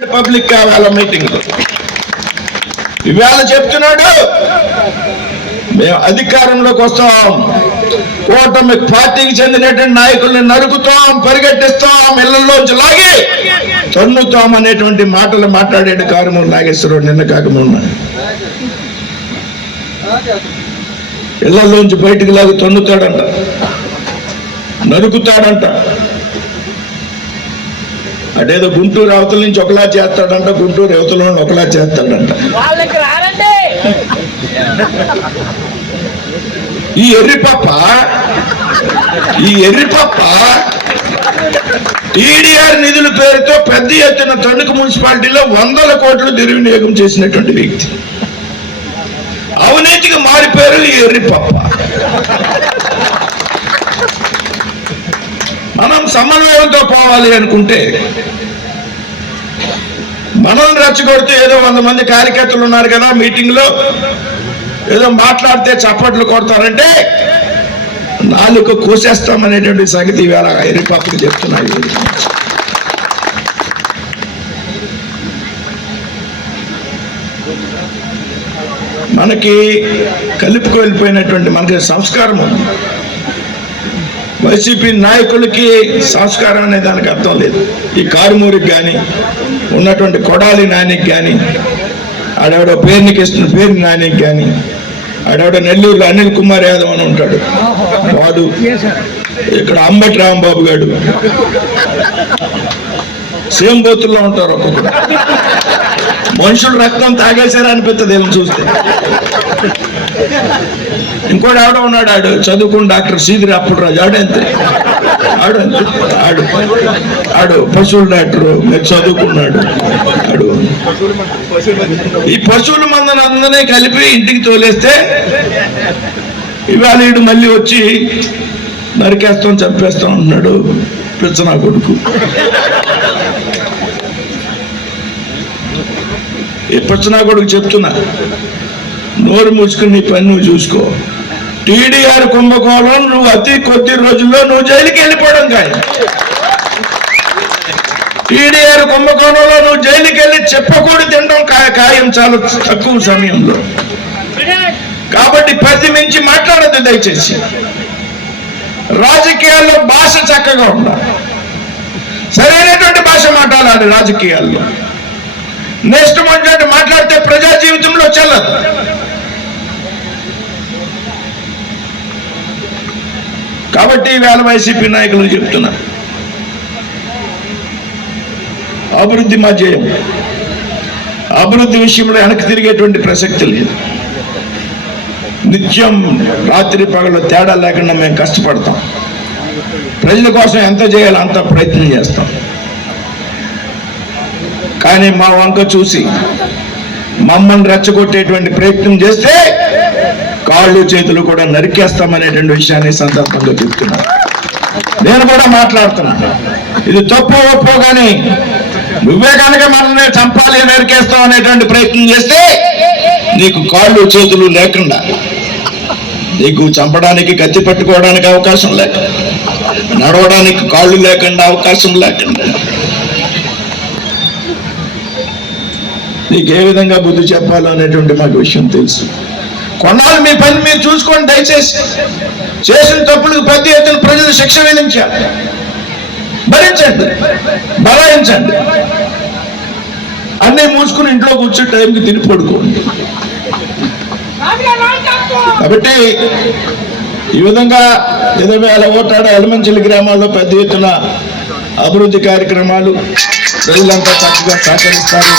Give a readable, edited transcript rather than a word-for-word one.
Public వాళ్ళ meeting ఇవాళ చెప్తున్నాడు మేము అధికారంలోకి వస్తాం, కూటమి పార్టీకి చెందినటువంటి నాయకుల్ని నరుకుతాం, పరిగెట్టిస్తాం, ఇళ్లలోంచి లాగి తన్నుతాం అనేటువంటి మాటలు మాట్లాడాడు కారుమూరి నాగేశ్వరరావు నిన్న కాకమున్న. ఇళ్లలోంచి బయటికి లాగి తన్నుతాడంట, నరుకుతాడంట. అదేదో గుంటూరు అవతల నుంచి ఒకలా చేస్తాడంట, గుంటూరు అవతల నుండి ఒకలా చేస్తాడంట. ఈ ఎర్రిపప్ప టీడీఆర్ నిధుల పేరుతో పెద్ద ఎత్తున తణుకు మున్సిపాలిటీలో 100 కోట్లు దుర్వినియోగం చేసినటువంటి వ్యక్తి. అవినీతికి మారిపోయారు ఈ ఎర్రిపప్ప. మనం సమన్వయంతో పోవాలి అనుకుంటే మనం రెచ్చగొడితే ఏదో 100 మంది కార్యకర్తలు ఉన్నారు కదా మీటింగ్ లో, ఏదో మాట్లాడితే చప్పట్లు కొడతారంటే నాలుగు కోసేస్తామనేటువంటి సంగతి ఇవాళ ఎర్రిపప్పకి చెప్తున్నాయి. మనకి కలుపుకు వెళ్ళిపోయినటువంటి మనకి సంస్కారం ఉంది. వైసీపీ నాయకులకి సంస్కారం అనే దానికి అర్థం లేదు. ఈ కారుమూరికి కానీ ఉన్నటువంటి కొడాలి నానికి కానీ, ఆడెవడో పేరునికి ఇస్తున్న పేరు నానికి కానీ, ఆడెవడో నెల్లూరులో అనిల్ కుమార్ యాదవ్ అని ఉంటాడు వాడు, ఇక్కడ అంబటి రాంబాబు గారు సేమ్ బోతుల్లో ఉంటారు. ఒక్కొక్కరు మనుషులు రక్తం తాగేశారు అనిపిస్తుంది ఏమో చూస్తే. ఇంకోటి ఆవిడ ఉన్నాడు, ఆడు చదువుకున్న డాక్టర్ సీదిరి అప్పుడురాజు, ఆడు పశువుల డాక్టరు, మీరు చదువుకున్నాడు. ఆడు ఈ పశువుల మందని అందరినీ కలిపి ఇంటికి తోలేస్తే ఇవాళ వీడు మళ్ళీ వచ్చి నరికేస్తాం చంపేస్తాం అంటున్నాడు పిచ్చనా కొడుకు. ఈ పిచ్చనా కొడుకు చెప్తున్నా, నోరు మూసుకుని నీ పని నువ్వు చూసుకో. టీడీఆర్ కుంభకోణం నువ్వు అతి కొద్ది రోజుల్లో నువ్వు జైలుకి వెళ్ళిపోవడం ఖాయం. టీడీఆర్ కుంభకోణంలో నువ్వు జైలుకి వెళ్ళి చెప్పకూడదు తినడం ఖాయం చాలా తక్కువ సమయంలో. కాబట్టి పరిధి మించి మాట్లాడద్దు దయచేసి. రాజకీయాల్లో భాష చక్కగా ఉండాలి, సరైనటువంటి భాష మాట్లాడాలి రాజకీయాల్లో. నెక్స్ట్ మాట్లాడితే ప్రజా జీవితంలో చెల్లదు. కాబట్టి వేళ వైసీపీ నాయకులు చెప్తున్నా, అభివృద్ధి మా జయం. అభివృద్ధి విషయంలో వెనక్కి తిరిగేటువంటి ప్రసక్తి లేదు. నిత్యం రాత్రి పగలు తేడా లేకుండా మేము కష్టపడతాం. ప్రజల కోసం ఎంత చేయాలో అంత ప్రయత్నం చేస్తాం. కానీ మా వంక చూసి మమ్మల్ని రెచ్చగొట్టేటువంటి ప్రయత్నం చేస్తే కాళ్ళు చేతులు కూడా నరికేస్తామనేటువంటి విషయాన్ని సందర్భంగా చెప్తున్నాను. నేను కూడా మాట్లాడుతున్నాను, ఇది తప్పు ఒప్పో కానీ నువ్వే కనుక మనల్ని చంపాలి నరికేస్తాం అనేటువంటి ప్రయత్నం చేస్తే నీకు కాళ్ళు చేతులు లేకుండా, నీకు చంపడానికి కత్తి పట్టుకోవడానికి అవకాశం లేకుండా, నడవడానికి కాళ్ళు లేకుండా అవకాశం లేకుండా, నీకు ఏ విధంగా బుద్ధి చెప్పాలో అనేటువంటి మాకు విషయం తెలుసు. కొన్నాళ్ళు మీ పని మీరు చూసుకోండి దయచేసి. చేసిన తప్పులకు పెద్ద ఎత్తున ప్రజలు శిక్ష విధించారు, భరించండి, బలాయించండి. అన్నీ మూసుకుని ఇంట్లో కూర్చో టైంకి తిని పడుకోండి. కాబట్టి ఈ విధంగా 20,000 ఓటాడ ఎలమంచిలి గ్రామాల్లో పెద్ద ఎత్తున అభివృద్ధి కార్యక్రమాలు ప్రజలంతా చక్కగా సహకరిస్తారు.